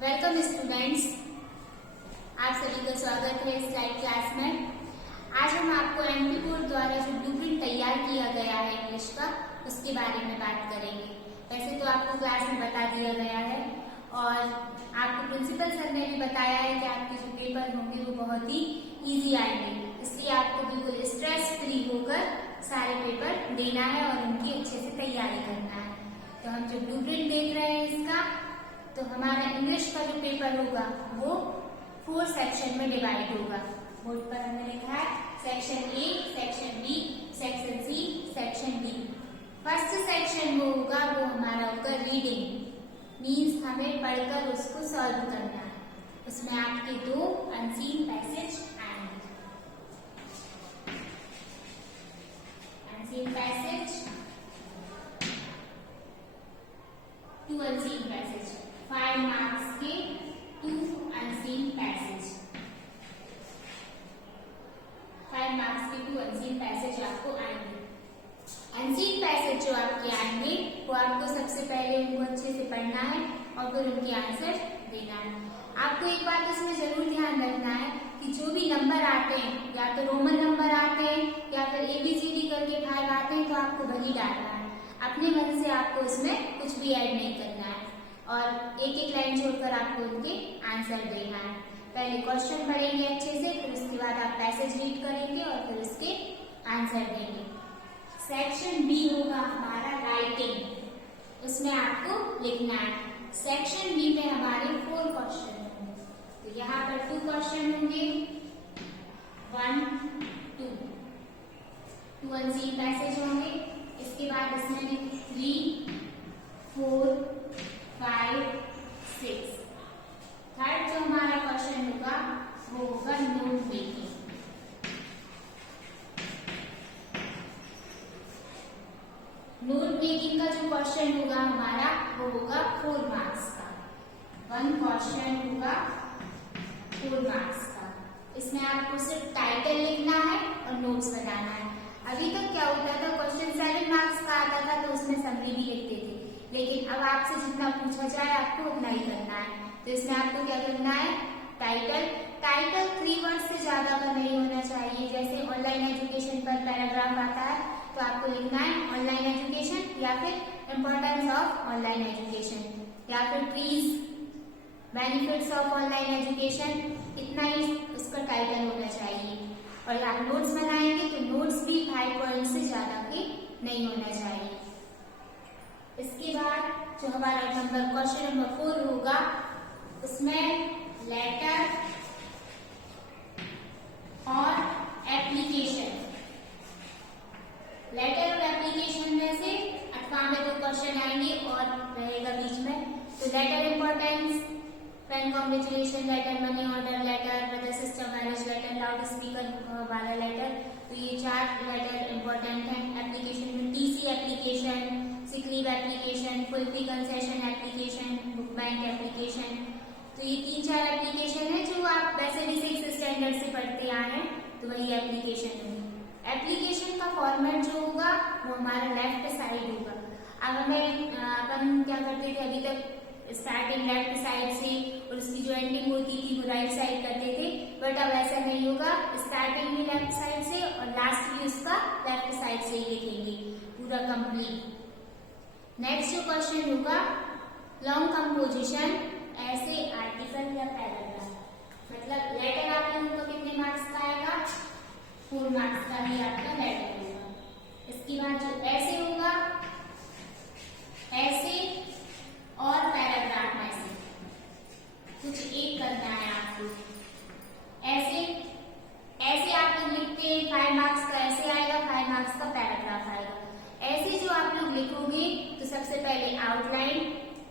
Welcome students, आप सभी का स्वागत है इस लाइव क्लास में। आज हम आपको एमपी बोर्ड द्वारा जो ब्लूप्रिंट तैयार किया गया है इंग्लिश का, उसके बारे में बात करेंगे। वैसे तो आपको क्लास में बता दिया गया है और आपको प्रिंसिपल सर ने भी बताया है कि आपके जो पेपर होंगे वो बहुत ही इजी आएंगे, इसलिए आपको बिल्कुल स्ट्रेस फ्री होकर सारे पेपर देना है और उनकी अच्छे से तैयारी करना है। तो हम जो ब्लूप्रिंट देख रहे हैं इसका, तो हमारा इंग्लिश का जो पेपर होगा वो 4 सेक्शन में डिवाइड होगा। बोर्ड पर हमने लिखा है section A, section B, section C, section D. First section वो होगा, वो हमारा होगा रीडिंग, मीन्स हमें पढ़कर उसको सॉल्व करना है। उसमें आपके 2 अनसीन पैसेज आएंगे। Unseen passage, 2 unseen passage, 5 marks के 2 अनसीन पैसेज, 5 मार्क्स के 2 अनसीन पैसेज आपको आएंगे। अनसीन पैसेज जो आपके आएंगे वो आपको सबसे पहले उनको अच्छे से पढ़ना है और फिर उनके आंसर देना है। आपको एक बात इसमें जरूर ध्यान रखना है कि जो भी नंबर आते हैं, या तो रोमन नंबर आते हैं या फिर ABCD करके 5 आते हैं, तो आपको वही डालना है। अपने मन से आपको इसमें कुछ भी ऐड नहीं करना है और एक एक लाइन छोड़कर आपको उनके आंसर देना है। पहले क्वेश्चन पढ़ेंगे अच्छे से, फिर उसके बाद आप पैसेज रीड करेंगे और फिर उसके आंसर देंगे। सेक्शन बी होगा हमारा राइटिंग, उसमें आपको लिखना है। सेक्शन बी में हमारे 4 क्वेश्चन होंगे, तो यहाँ पर 2 क्वेश्चन होंगे, 1, 2 अनसीन पैसेज होंगे। इसके बाद इसमें 3, 4, 5, 6। थर्ड जो हमारा क्वेश्चन होगा वो होगा नोट मेकिंग। नोट मेकिंग का जो क्वेश्चन होगा हमारा वो होगा 4 मार्क्स का। 1 क्वेश्चन होगा 4 मार्क्स का। इसमें आपको सिर्फ टाइटल लिखना है और नोट्स बनाना है। अभी तक क्या होता था, क्वेश्चन 7 मार्क्स का आता था तो उसमें समरी भी लिखते थे, लेकिन अब आपसे जितना पूछा जाए आपको उतना ही करना है। तो इसमें आपको क्या करना है, टाइटल 3 वर्ड से ज्यादा का नहीं होना चाहिए। जैसे ऑनलाइन एजुकेशन पर पैराग्राफ आता है तो आपको लिखना है ऑनलाइन एजुकेशन, या फिर इम्पोर्टेंस ऑफ ऑनलाइन एजुकेशन, या फिर trees, benefits of online education, इतना ही उसका टाइटल होना चाहिए। और आप नोट्स बनाएंगे तो नोट्स भी 5 पॉइंट से ज्यादा के नहीं होना चाहिए। इसके बाद जो हमारा क्वेश्चन नंबर 4 होगा, उसमें लेटर और एप्लीकेशन, लेटर और एप्लीकेशन में से 8वां में 2 क्वेश्चन आएंगे और रहेगा बीच में। तो letter importance, friend congratulation letter, money order letter, brother sister marriage letter, loud speaker वाला लेटर, तो ये 4 लेटर इंपॉर्टेंट है। एप्लीकेशन में TC application, sick leave application, full fee concession application, book bank application, तो ये 3-4 एप्लीकेशन है जो आप वैसे भी 6th स्टैंडर्ड से पढ़ते आए हैं, तो वही एप्लीकेशन होगी। एप्लीकेशन का फॉर्मेट जो होगा वो हमारा लेफ्ट साइड होगा। अब अपन क्या करते थे, अभी तक स्टार्टिंग लेफ्ट साइड से और उसकी जो एंडिंग होती थी वो राइट साइड करते थे, बट अब ऐसा नहीं होगा। स्टार्टिंग भी लेफ्ट साइड से और लास्ट भी उसका लेफ्ट साइड से ही लिखेंगे पूरा कंप्लीट। नेक्स्ट जो क्वेश्चन होगा, लॉन्ग कंपोजिशन, ऐसे आर्टिकल या पैराग्राफ, मतलब लेटर आप लोगों को कितने मार्क्स का आएगा, 4 मार्क्स का ही आपका लेटर होगा। इसके बाद जो ऐसे होगा, ऐसे और पैराग्राफ में से कुछ एक करना है आपको। ऐसे आप लोग लिखते हैं 5 मार्क्स का ऐसे आएगा, 5 मार्क्स का पैराग्राफ आएगा। ऐसे जो आप लोग लिखोगे तो सबसे पहले आउटलाइन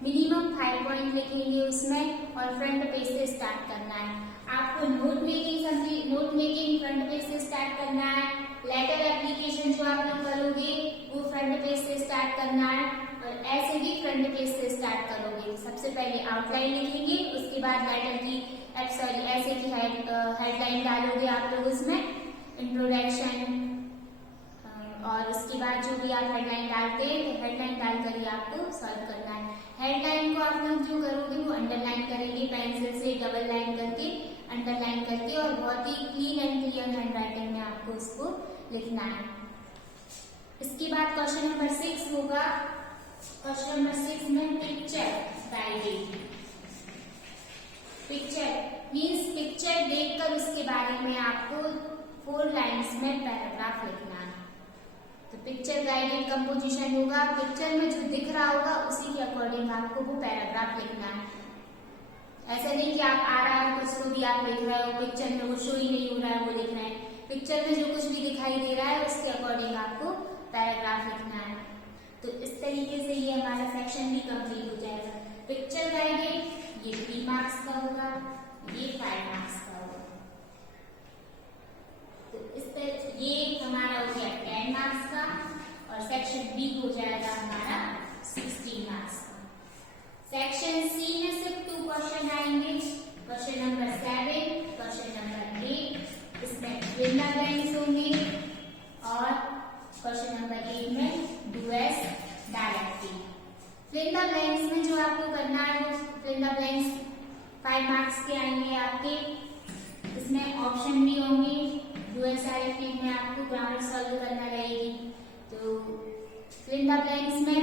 मिनिमम 5 पॉइंट लिखेंगे उसमें, और फ्रंट पेज से स्टार्ट करना है। आपको नोट मेकिंग फ्रंट पेज से स्टार्ट करना है। लेटर एप्लीकेशन जो आप लोग करोगे वो फ्रंट पेज से स्टार्ट करना है, और ऐसे भी फ्रंट पेज से स्टार्ट करोगे। सबसे पहले आउटलाइन लिखेंगे, उसके बाद लेटर की ऐसे की हेडलाइन डालोगे आप लोग उसमें, इंट्रोडक्शन, और उसके बाद जो भी आप हेडलाइन डालते हैं तो हेडलाइन डालकर ही आपको सॉल्व करना है। हेडलाइन को आप लोग जो करोगे वो अंडरलाइन करेंगे, उसको लिखना है। इसके बाद क्वेश्चन नंबर 6 होगा। क्वेश्चन नंबर 6 में picture guided. Picture means picture देखकर उसके बारे में आपको 4 लाइन्स में पैराग्राफ लिखना है। तो पिक्चर गाइडेड कंपोजिशन होगा, पिक्चर में जो दिख रहा होगा उसी के अकॉर्डिंग आपको वो पैराग्राफ लिखना है। ऐसा नहीं कि आप आ रहा है कुछ को भी आप लिख रहे हो, पिक्चर में वो शो ही नहीं हो रहा है वो लिख रहे हैं। पिक्चर में जो कुछ भी दिखाई दे रहा है उसके अकॉर्डिंग आपको पैराग्राफ लिखना है। तो इस तरीके से ये हमारा सेक्शन भी कंप्लीट हो जाएगा। पिक्चर गाइडेड ये 3 मार्क्स का होगा, ये 5 मार्क्स का होगा। तो इस तरह ये हमारा हो गया 10 मार्क्स का और सेक्शन बी हो जाएगा हमारा 16 मार्क्स का। सेक्शन सी में सिर्फ 2 क्वेश्चन आएंगे, क्वेश्चन नंबर 7, क्वेश्चन नंबर 8। इसमें फिल द ब्लैंक्स होंगे और क्वेश्चन नंबर 8 में do as directly. Fill the blanks में जो आपको करना है वो फिल द ब्लैंक्स 5 मार्क्स के आएंगे आपके। इसमें ऑप्शन भी होंगे, डू एज डायरेक्टली में आपको ग्रामर सॉल्व करना रहेगी। तो फिल द ब्लैंक्स में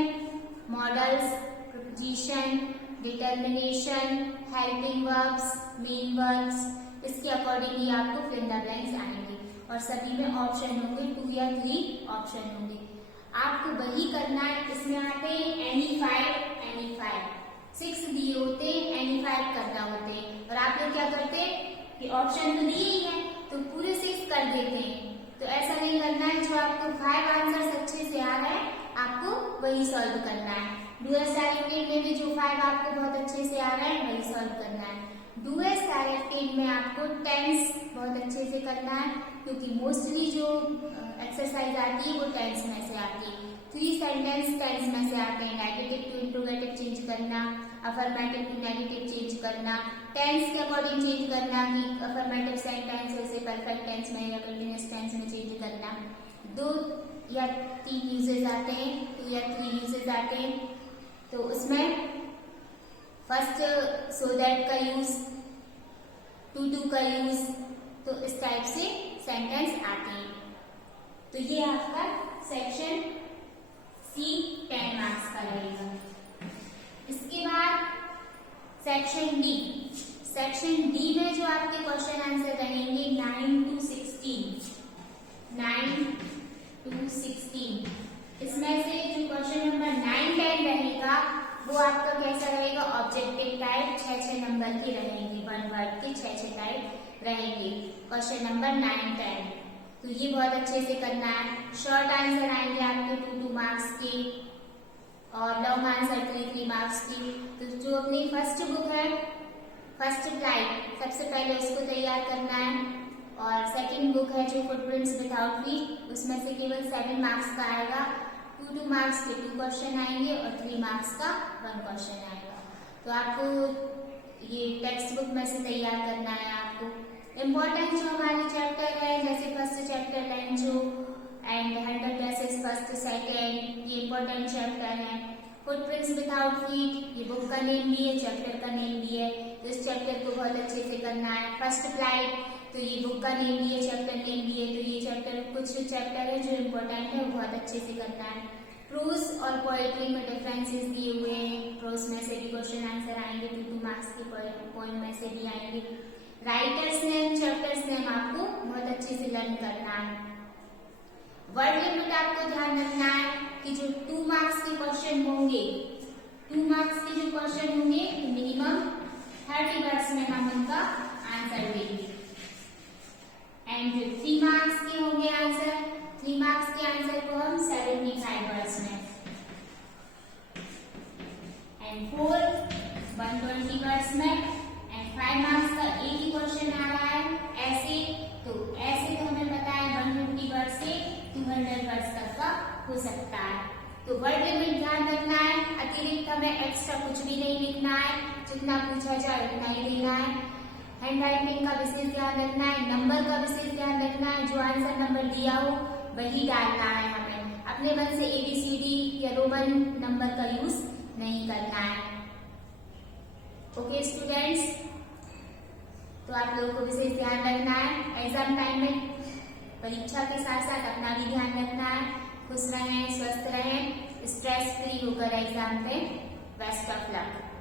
models, preposition, determination, helping verbs, main verbs, इसके अकॉर्डिंग ही आपको फिल द ब्लैंक्स आएंगे और सभी में ऑप्शन होंगे, 2 या 3 ऑप्शन होंगे। आपको वही करना है। इसमें आते हैं एनी 5 6 दिए होते हैं, एनी 5 करना होते हैं और आप लोग क्या करते हैं कि ऑप्शन तो दिए ही है तो पूरे 6 कर देते हैं। तो ऐसा नहीं करना है, जो आपको 5 आंसर अच्छे से आ रहा है आपको वही सॉल्व करना है। डू एज डायरेक्टेड में भी जो 5 आपको बहुत अच्छे से आ रहा है वही सॉल्व करना है। डू एज डायरेक्टेड में आपको टेंस बहुत अच्छे से करना है क्योंकि मोस्टली जो एक्सरसाइज आती है वो टेंस में से आती है। 3 सेंटेंस टेंस में से आते हैं। नेगेटिव टू इंट्रोगेटिव चेंज करना, अफर्मेटिव टू नेगेटिव चेंज करना, टेंस के अकॉर्डिंग चेंज करना कि अफर्मेटिव सेंटेंस से परफेक्ट टेंस में या कंटिन्यूअस टेंस में चेंज करना। 2 या 3 यूजेस आते हैं, 2 या 3 यूजेस आते हैं। तो उसमें फर्स्ट सो दैट का यूज, टू का यूज, तो इस टाइप से सेंटेंस आते हैं। तो ये आपका सेक्शन सी 10 मार्क्स का रहेगा। इसके बाद सेक्शन डी। सेक्शन डी में जो आपके क्वेश्चन आंसर रहेंगे 9 to 16, 9 to 16। इसमें से जो क्वेश्चन नंबर 9, 10 रहेगा वो आपका कैसा रहेगा, ऑब्जेक्टिव टाइप 6 नंबर के रहेंगे, 1 वर्ड के 6 टाइप रहेंगे क्वेश्चन नंबर 9, 10। तो ये बहुत अच्छे से करना है। शॉर्ट आंसर आएंगे आपके 2 मार्क्स के और लॉन्ग आंसर 3 मार्क्स की। तो जो अपनी फर्स्ट बुक है फर्स्ट फ्लाइट, सबसे पहले उसको तैयार करना है और सेकंड बुक है जो फुटप्रिंट्स विदाउट फीट, उसमें से केवल 7 मार्क्स का आएगा। 2 मार्क्स के 2 क्वेश्चन आएंगे और 3 मार्क्स का 1 क्वेश्चन आएगा। तो आपको ये टेक्स्ट बुक में से तैयार करना है। आपको इम्पोर्टेंट जो हमारे चैप्टर है जैसे first chapter Lencho and 100 cases first second, ये इम्पोर्टेंट चैप्टर है। फुटप्रिंट्स विदाउट फीट ये बुक का नेम भी है, चैप्टर का नेम भी है। तो इस चैप्टर को बहुत अच्छे से करना है। फर्स्ट फ्लाइट तो ये बुक का नेम भी है, चैप्टर नेम भी है। तो ये चैप्टर कुछ चैप्टर है जो इम्पोर्टेंट है वो बहुत अच्छे से करना है। प्रोज और पोएट्री में डिफरेंसेस दिए हुए हैं। प्रोज में से भी क्वेश्चन आंसर आएंगे, 2 मार्क्स के पोएम में से भी आएंगे। राइटर्स नेम, चैप्टर्स नेम आपको बहुत अच्छे से लर्न करना है। वर्ड लिमिट आपको ध्यान रखना है कि जो 2 मार्क्स के क्वेश्चन होंगे, 2 मार्क्स के जो क्वेश्चन होंगे मिनिमम 30 वर्ड्स में हम उनका आंसर देंगे एंड जो 3 मार्क्स के होंगे आंसर, 3 मार्क्स के आंसर को हम 75 वर्ड्स में एंड 4 120 वर्ड्स में एंड 5 मार्क्स का एक ही क्वेश्चन आ रहा है ऐसे। तो ऐसे तो हमें पता है 150 वर्ड से 200 वर्ड्स तक का हो सकता है। तो वर्ड लिमिट ध्यान रखना है। अतिरिक्त हमें एक्स्ट्रा कुछ भी नहीं लिखना है, जितना पूछा जाए उतना ही देना है। हैंड राइटिंग का विशेष ध्यान रखना है, नंबर का विशेष ध्यान रखना है। जो आंसर नंबर दिया हो वही डालना है हमें, अपने मन से ABCD या रोमन नंबर का यूज नहीं करना है। ओके स्टूडेंट्स, तो आप लोगों को विशेष ध्यान रखना है। एग्जाम टाइम में परीक्षा के साथ साथ अपना भी ध्यान रखना है। खुश रहें, स्वस्थ रहें, स्ट्रेस फ्री होकर एग्जाम पे। Best of luck.